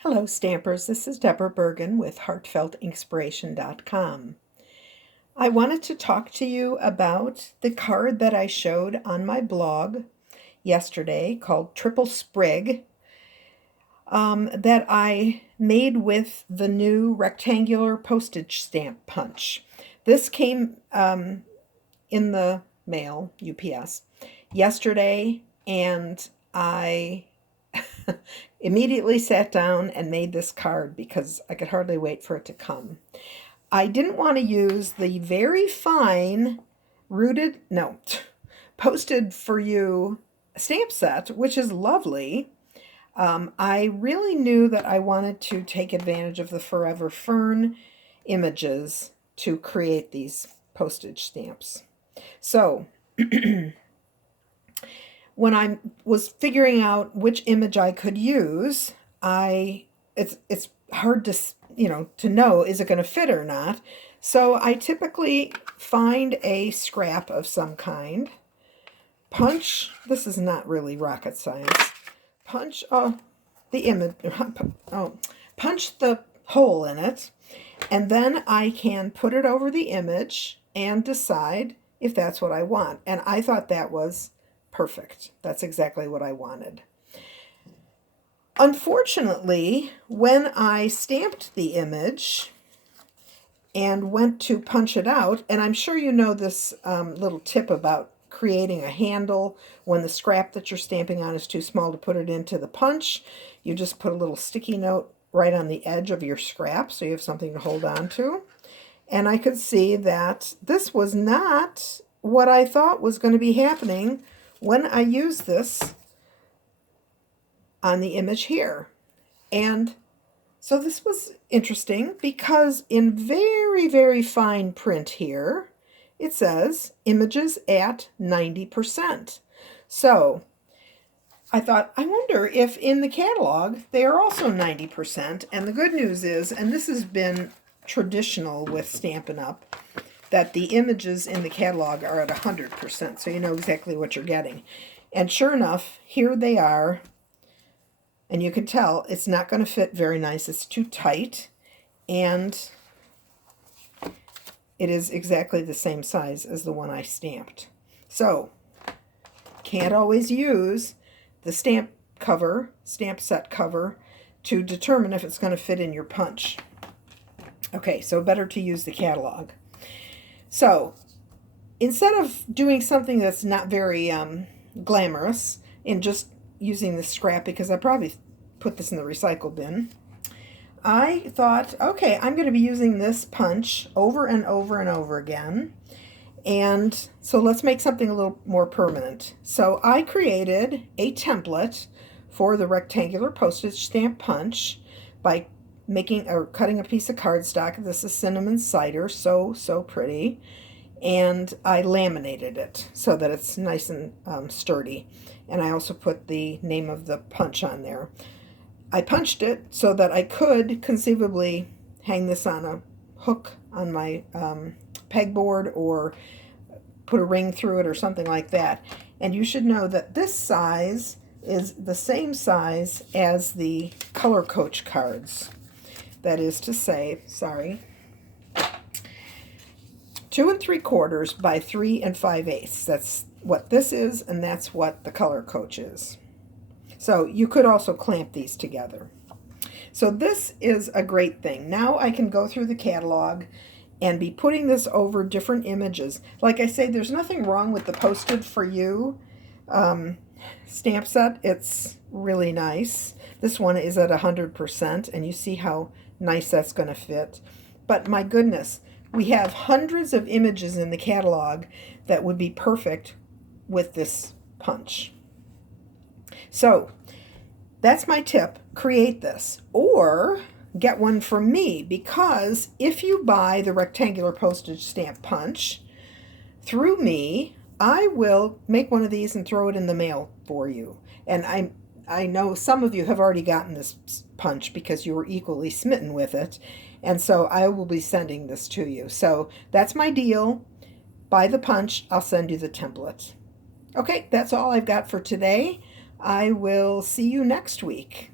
Hello, Stampers. This is Deborah Bergen with HeartfeltInkspiration.com. I wanted to talk to you about the card that I showed on my blog yesterday called Triple Sprig that I made with the new rectangular postage stamp punch. This came in the mail, UPS, yesterday, and I immediately sat down and made this card because I could hardly wait for it to come. I didn't want to use the very fine posted for you stamp set, which is lovely. I really knew that I wanted to take advantage of the Forever Fern images to create these postage stamps. So when I was figuring out which image I could use, it's hard to know, is it going to fit or not. So I typically find a scrap of some kind, punch, this is not really rocket science, punch the image, punch the hole in it, and then I can put it over the image and decide if that's what I want. And I thought that was perfect. That's exactly what I wanted. Unfortunately, when I stamped the image and went to punch it out, and I'm sure you know this little tip about creating a handle when the scrap that you're stamping on is too small to put it into the punch. You just put a little sticky note right on the edge of your scrap so you have something to hold on to. And I could see that this was not what I thought was going to be happening when I used this on the image here. And so this was interesting because in very, very fine print here, it says images at 90%. So I thought, I wonder if in the catalog they are also 90%. And the good news is, and this has been traditional with Stampin' Up!, that the images in the catalog are at 100%, so you know exactly what you're getting. And sure enough, here they are, and you can tell it's not going to fit very nice. It's too tight, and it is exactly the same size as the one I stamped. So, can't always use the stamp set cover, to determine if it's going to fit in your punch. Okay, so better to use the catalog. So, instead of doing something that's not very glamorous and just using the scrap, because I probably put this in the recycle bin, I thought, okay, I'm going to be using this punch over and over and over again. And so let's make something a little more permanent. So I created a template for the rectangular postage stamp punch by cutting a piece of cardstock. This is cinnamon cider, so pretty, and I laminated it so that it's nice and sturdy. And I also put the name of the punch on there. I punched it so that I could conceivably hang this on a hook on my pegboard or put a ring through it or something like that. And you should know that this size is the same size as the Color Coach cards. That is to say, 2 3/4 by 3 5/8. That's what this is, and that's what the Color Coach is. So you could also clamp these together. So this is a great thing. Now I can go through the catalog and be putting this over different images. Like I say, there's nothing wrong with the Posted for You stamp set. It's really nice. This one is at 100%, and you see how nice that's going to fit. But my goodness, we have hundreds of images in the catalog that would be perfect with this punch. So that's my tip. Create this, or get one from me, because if you buy the rectangular postage stamp punch through me, I will make one of these and throw it in the mail for you. And I know some of you have already gotten this punch because you were equally smitten with it, and so I will be sending this to you. So that's my deal. Buy the punch, I'll send you the template. Okay, that's all I've got for today. I will see you next week.